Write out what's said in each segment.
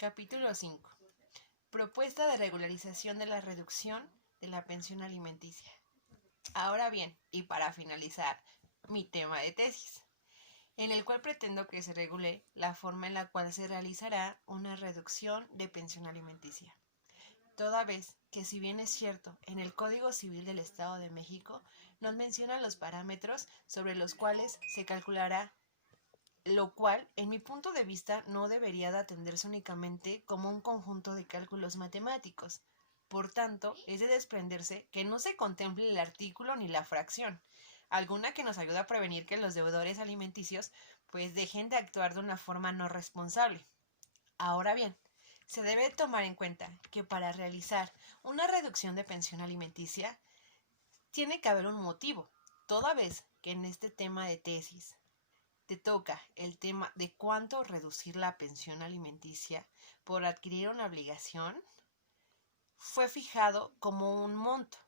Capítulo 5. Propuesta de regularización de la reducción de la pensión alimenticia. Ahora bien, y para finalizar mi tema de tesis, en el cual pretendo que se regule la forma en la cual se realizará una reducción de pensión alimenticia. Toda vez que, si bien es cierto, en el Código Civil del Estado de México nos menciona los parámetros sobre los cuales se calculará, lo cual, en mi punto de vista, no debería de atenderse únicamente como un conjunto de cálculos matemáticos. Por tanto, es de desprenderse que no se contemple el artículo ni la fracción, alguna que nos ayude a prevenir que los deudores alimenticios pues dejen de actuar de una forma no responsable. Ahora bien, se debe tomar en cuenta que para realizar una reducción de pensión alimenticia tiene que haber un motivo, toda vez que en este tema de tesis te toca el tema de cuánto reducir la pensión alimenticia por adquirir una obligación, fue fijado como un monto,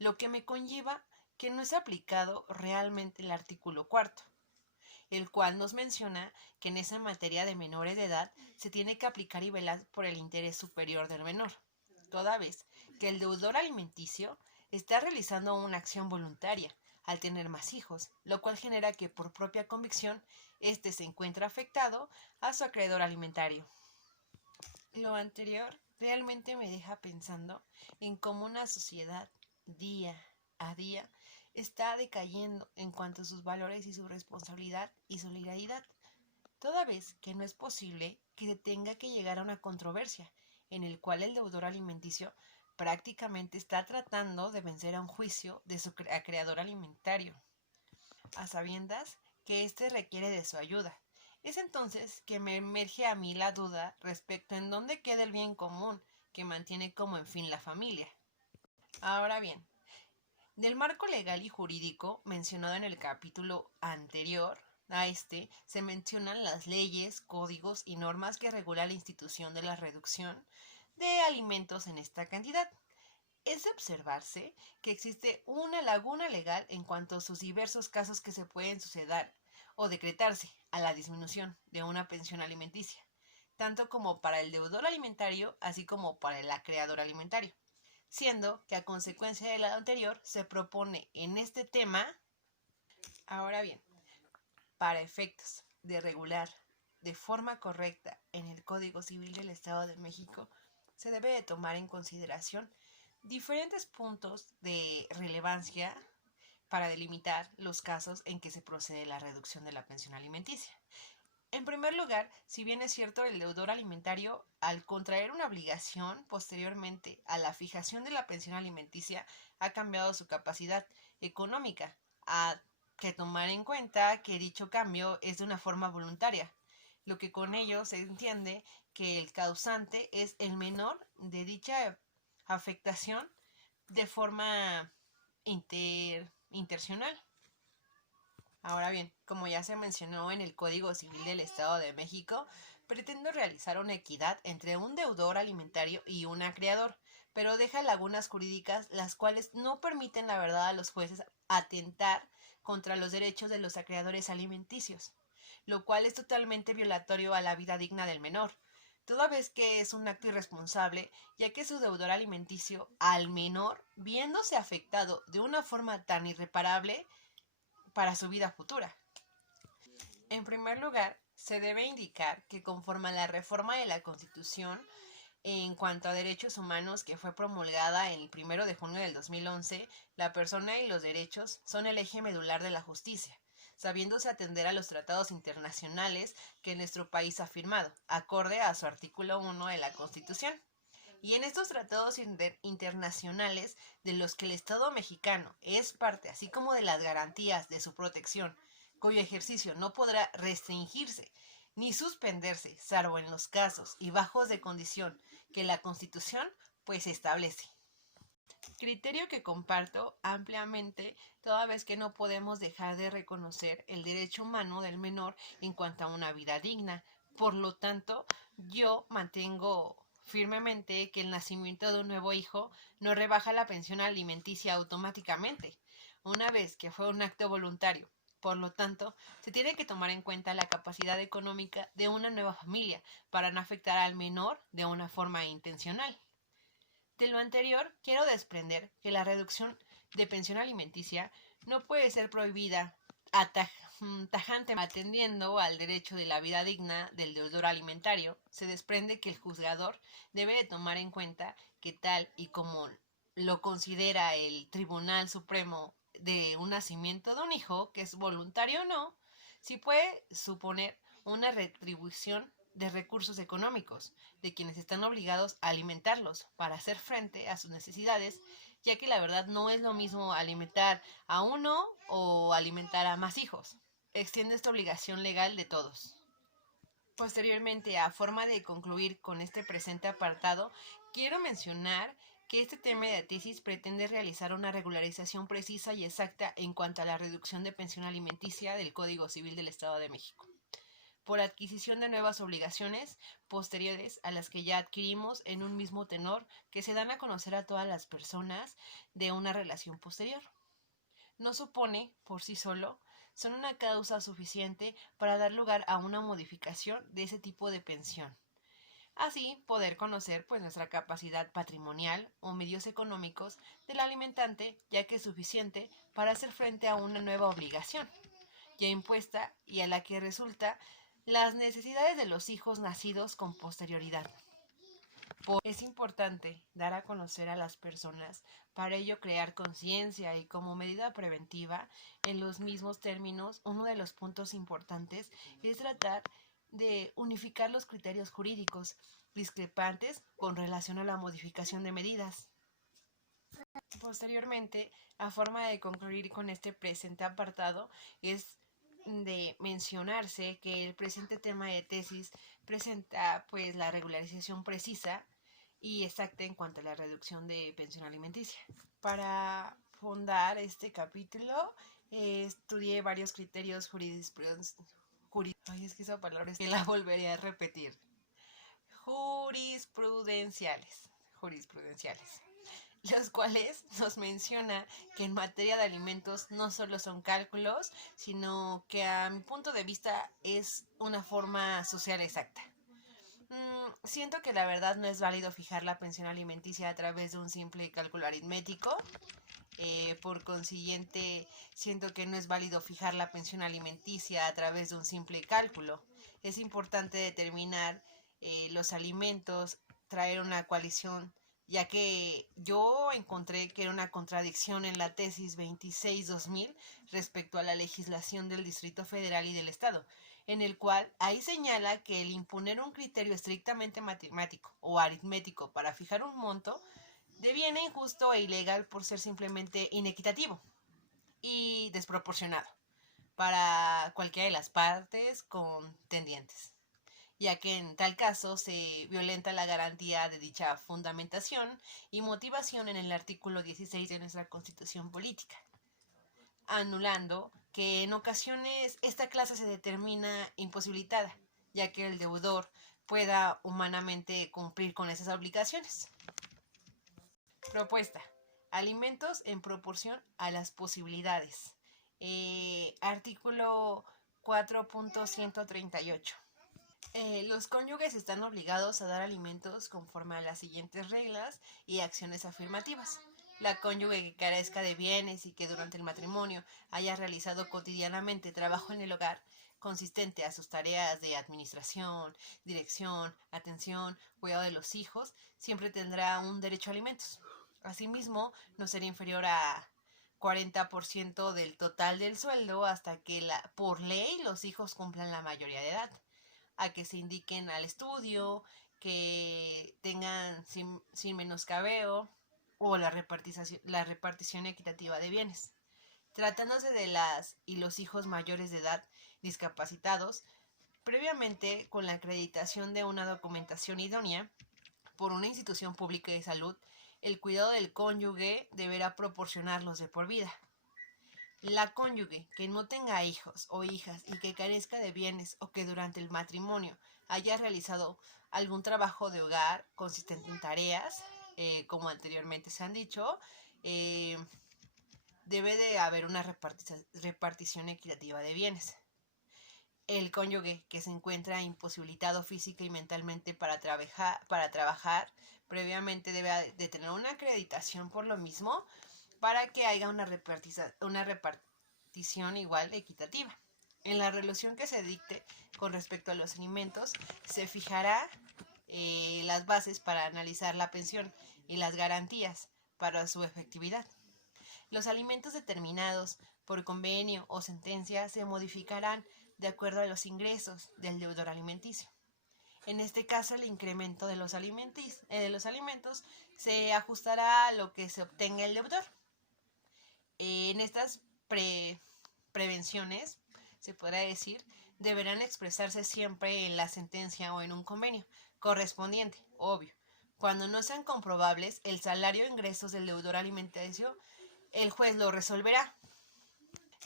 lo que me conlleva que no es aplicado realmente el artículo 4, el cual nos menciona que en esa materia de menores de edad se tiene que aplicar y velar por el interés superior del menor, toda vez que el deudor alimenticio está realizando una acción voluntaria al tener más hijos, lo cual genera que por propia convicción éste se encuentra afectado a su acreedor alimentario. Lo anterior realmente me deja pensando en cómo una sociedad día a día está decayendo en cuanto a sus valores y su responsabilidad y solidaridad, toda vez que no es posible que se tenga que llegar a una controversia en el cual el deudor alimenticio prácticamente está tratando de vencer a un juicio de su acreedor alimentario, a sabiendas que éste requiere de su ayuda. Es entonces que me emerge a mí la duda respecto en dónde queda el bien común que mantiene como en fin la familia. Ahora bien, del marco legal y jurídico mencionado en el capítulo anterior a este, se mencionan las leyes, códigos y normas que regulan la institución de la reducción de alimentos en esta cantidad. Es de observarse que existe una laguna legal en cuanto a sus diversos casos que se pueden suceder o decretarse a la disminución de una pensión alimenticia, tanto como para el deudor alimentario así como para el acreedor alimentario, siendo que a consecuencia de lo anterior se propone en este tema. Ahora bien, para efectos de regular de forma correcta en el Código Civil del Estado de México, se debe de tomar en consideración diferentes puntos de relevancia para delimitar los casos en que se procede la reducción de la pensión alimenticia. En primer lugar, si bien es cierto, el deudor alimentario, al contraer una obligación posteriormente a la fijación de la pensión alimenticia, ha cambiado su capacidad económica, a que tomar en cuenta que dicho cambio es de una forma voluntaria, lo que con ello se entiende que el causante es el menor de dicha afectación de forma intencional. Ahora bien, como ya se mencionó en el Código Civil del Estado de México, pretendo realizar una equidad entre un deudor alimentario y un acreedor, pero deja lagunas jurídicas las cuales no permiten la verdad a los jueces atentar contra los derechos de los acreedores alimenticios, lo cual es totalmente violatorio a la vida digna del menor, toda vez que es un acto irresponsable, ya que su deudor alimenticio al menor, viéndose afectado de una forma tan irreparable para su vida futura. En primer lugar, se debe indicar que conforme a la reforma de la Constitución en cuanto a derechos humanos que fue promulgada el 1 de junio del 2011, la persona y los derechos son el eje medular de la justicia, sabiéndose atender a los tratados internacionales que nuestro país ha firmado, acorde a su artículo 1 de la Constitución. Y en estos tratados internacionales de los que el Estado mexicano es parte, así como de las garantías de su protección, cuyo ejercicio no podrá restringirse ni suspenderse, salvo en los casos y bajos de condición que la Constitución pues establece. Criterio que comparto ampliamente, toda vez que no podemos dejar de reconocer el derecho humano del menor en cuanto a una vida digna. Por lo tanto, yo mantengo firmemente que el nacimiento de un nuevo hijo no rebaja la pensión alimenticia automáticamente, una vez que fue un acto voluntario, Por lo tanto, se tiene que tomar en cuenta la capacidad económica de una nueva familia para no afectar al menor de una forma intencional. De lo anterior, quiero desprender que la reducción de pensión alimenticia no puede ser prohibida tajantemente atendiendo al derecho de la vida digna del deudor alimentario. Se desprende que el juzgador debe de tomar en cuenta que tal y como lo considera el Tribunal Supremo de un nacimiento de un hijo, que es voluntario o no, sí puede suponer una retribución de recursos económicos de quienes están obligados a alimentarlos para hacer frente a sus necesidades, ya que la verdad no es lo mismo alimentar a uno o alimentar a más hijos. Extiende esta obligación legal de todos. Posteriormente, a forma de concluir con este presente apartado, quiero mencionar que este tema de tesis pretende realizar una regularización precisa y exacta en cuanto a la reducción de pensión alimenticia del Código Civil del Estado de México, por adquisición de nuevas obligaciones posteriores a las que ya adquirimos en un mismo tenor que se dan a conocer a todas las personas de una relación posterior. No supone, por sí solo, son una causa suficiente para dar lugar a una modificación de ese tipo de pensión. Así, poder conocer nuestra capacidad patrimonial o medios económicos del alimentante, ya que es suficiente para hacer frente a una nueva obligación ya impuesta y a la que resulta las necesidades de los hijos nacidos con posterioridad. Es importante dar a conocer a las personas, para ello crear conciencia y como medida preventiva, en los mismos términos, uno de los puntos importantes es tratar de unificar los criterios jurídicos discrepantes con relación a la modificación de medidas. Posteriormente, a forma de concluir con este presente apartado, es de mencionarse que el presente tema de tesis presenta la regularización precisa y exacta en cuanto a la reducción de pensión alimenticia. Para fundar este capítulo estudié varios criterios es que esa palabra es que la volvería a repetir. Jurisprudenciales, los cuales nos menciona que en materia de alimentos no solo son cálculos, sino que a mi punto de vista es una forma social exacta. Siento que la verdad no es válido fijar la pensión alimenticia a través de un simple cálculo aritmético. Por consiguiente, siento que no es válido fijar la pensión alimenticia a través de un simple cálculo. Es importante determinar los alimentos, traer una coalición, ya que yo encontré que era una contradicción en la tesis 26-2000 respecto a la legislación del Distrito Federal y del Estado, en el cual ahí señala que el imponer un criterio estrictamente matemático o aritmético para fijar un monto deviene injusto e ilegal por ser simplemente inequitativo y desproporcionado para cualquiera de las partes contendientes, ya que en tal caso se violenta la garantía de dicha fundamentación y motivación en el artículo 16 de nuestra Constitución Política, anulando que en ocasiones esta clase se determina imposibilitada, ya que el deudor pueda humanamente cumplir con esas obligaciones. Propuesta. Alimentos en proporción a las posibilidades. Artículo 4.138. Los cónyuges están obligados a dar alimentos conforme a las siguientes reglas y acciones afirmativas. La cónyuge que carezca de bienes y que durante el matrimonio haya realizado cotidianamente trabajo en el hogar consistente a sus tareas de administración, dirección, atención, cuidado de los hijos, siempre tendrá un derecho a alimentos. Asimismo, no será inferior a 40% del total del sueldo hasta que por ley los hijos cumplan la mayoría de edad, a que se indiquen al estudio, que tengan sin menoscabeo o la repartición equitativa de bienes. Tratándose de las y los hijos mayores de edad discapacitados, previamente con la acreditación de una documentación idónea por una institución pública de salud, el cuidado del cónyuge deberá proporcionarlos de por vida. La cónyuge que no tenga hijos o hijas y que carezca de bienes o que durante el matrimonio haya realizado algún trabajo de hogar consistente en tareas, como anteriormente se han dicho, debe de haber una repartición equitativa de bienes. El cónyuge que se encuentra imposibilitado física y mentalmente para trabajar previamente debe de tener una acreditación por lo mismo para que haya una repartición igual equitativa. En la resolución que se dicte con respecto a los alimentos se fijará las bases para analizar la pensión y las garantías para su efectividad. Los alimentos determinados por convenio o sentencia se modificarán de acuerdo a los ingresos del deudor alimenticio. En este caso, el incremento de los alimentos se ajustará a lo que se obtenga el deudor. En estas prevenciones, se podrá decir, deberán expresarse siempre en la sentencia o en un convenio correspondiente, obvio. Cuando no sean comprobables el salario o ingresos del deudor alimenticio, el juez lo resolverá,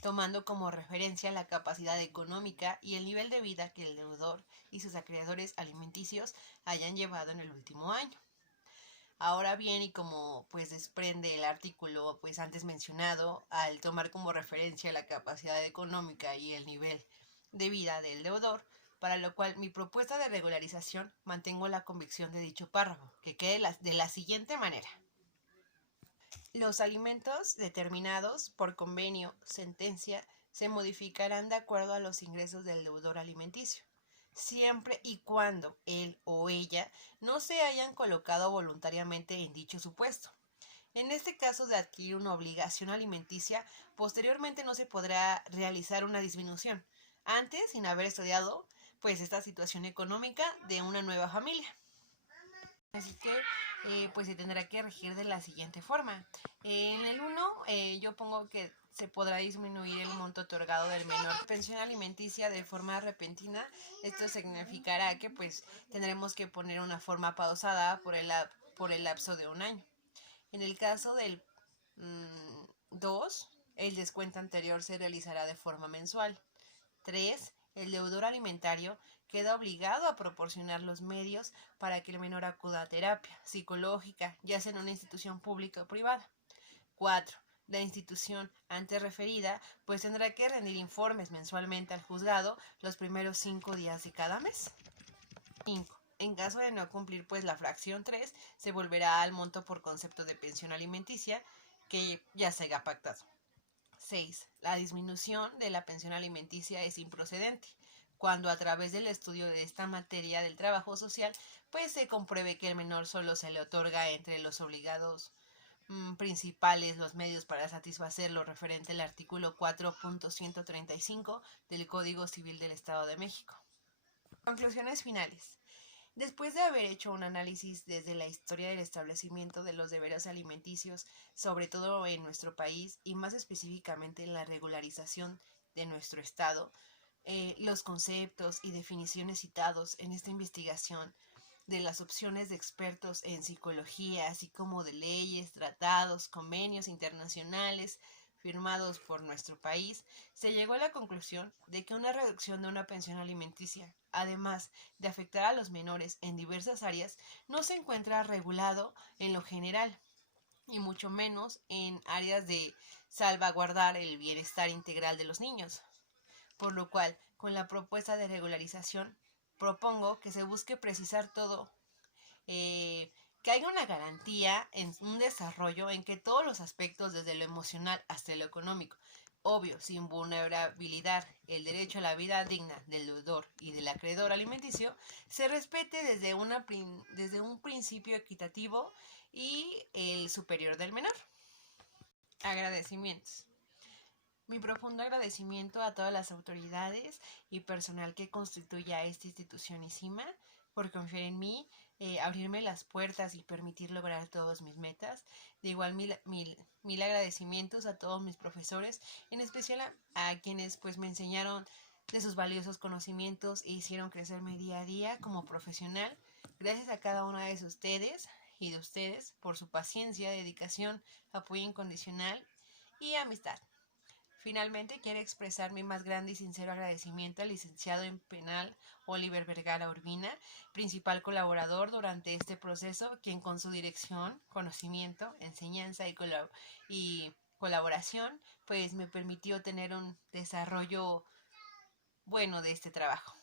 tomando como referencia la capacidad económica y el nivel de vida que el deudor y sus acreedores alimenticios hayan llevado en el último año. Ahora bien, y como pues desprende el artículo pues antes mencionado, al tomar como referencia la capacidad económica y el nivel de vida del deudor, para lo cual mi propuesta de regularización mantengo la convicción de dicho párrafo, que quede de la siguiente manera. Los alimentos determinados por convenio, sentencia, se modificarán de acuerdo a los ingresos del deudor alimenticio, siempre y cuando él o ella no se hayan colocado voluntariamente en dicho supuesto. En este caso de adquirir una obligación alimenticia, posteriormente no se podrá realizar una disminución, antes sin haber estudiado pues esta situación económica de una nueva familia. Así que pues se tendrá que regir de la siguiente forma. En el 1 yo pongo que se podrá disminuir el monto otorgado del menor pensión alimenticia de forma repentina. Esto significará que pues tendremos que poner una forma pausada por el lapso de un año. En el caso del 2, el descuento anterior se realizará de forma mensual. 3. El deudor alimentario queda obligado a proporcionar los medios para que el menor acuda a terapia psicológica, ya sea en una institución pública o privada. 4. La institución antes referida pues tendrá que rendir informes mensualmente al juzgado los primeros 5 días de cada mes. 5. En caso de no cumplir pues la fracción 3, se volverá al monto por concepto de pensión alimenticia que ya se haya pactado. 6. La disminución de la pensión alimenticia es improcedente cuando a través del estudio de esta materia del trabajo social pues se compruebe que el menor solo se le otorga entre los obligados principales los medios para satisfacer lo referente al artículo 4.135 del Código Civil del Estado de México. Conclusiones finales. Después de haber hecho un análisis desde la historia del establecimiento de los deberes alimenticios, sobre todo en nuestro país y más específicamente en la regularización de nuestro estado, los conceptos y definiciones citados en esta investigación de las opciones de expertos en psicología, así como de leyes, tratados, convenios internacionales firmados por nuestro país, se llegó a la conclusión de que una reducción de una pensión alimenticia, además de afectar a los menores en diversas áreas, no se encuentra regulado en lo general, y mucho menos en áreas de salvaguardar el bienestar integral de los niños. Por lo cual, con la propuesta de regularización, propongo que se busque precisar todo, que haya una garantía en un desarrollo en que todos los aspectos, desde lo emocional hasta lo económico, obvio, sin vulnerabilidad, el derecho a la vida digna del deudor y del acreedor alimenticio, se respete desde un principio equitativo y el superior del menor. Agradecimientos. Mi profundo agradecimiento a todas las autoridades y personal que constituye a esta institución ICIMA por confiar en mí, abrirme las puertas y permitir lograr todas mis metas. De igual mil agradecimientos a todos mis profesores, en especial a quienes pues me enseñaron de sus valiosos conocimientos e hicieron crecerme día a día como profesional. Gracias a cada una de ustedes y de ustedes por su paciencia, dedicación, apoyo incondicional y amistad. Finalmente, quiero expresar mi más grande y sincero agradecimiento al licenciado en Penal Oliver Vergara Urbina, principal colaborador durante este proceso, quien con su dirección, conocimiento, enseñanza y colaboración, pues me permitió tener un desarrollo bueno de este trabajo.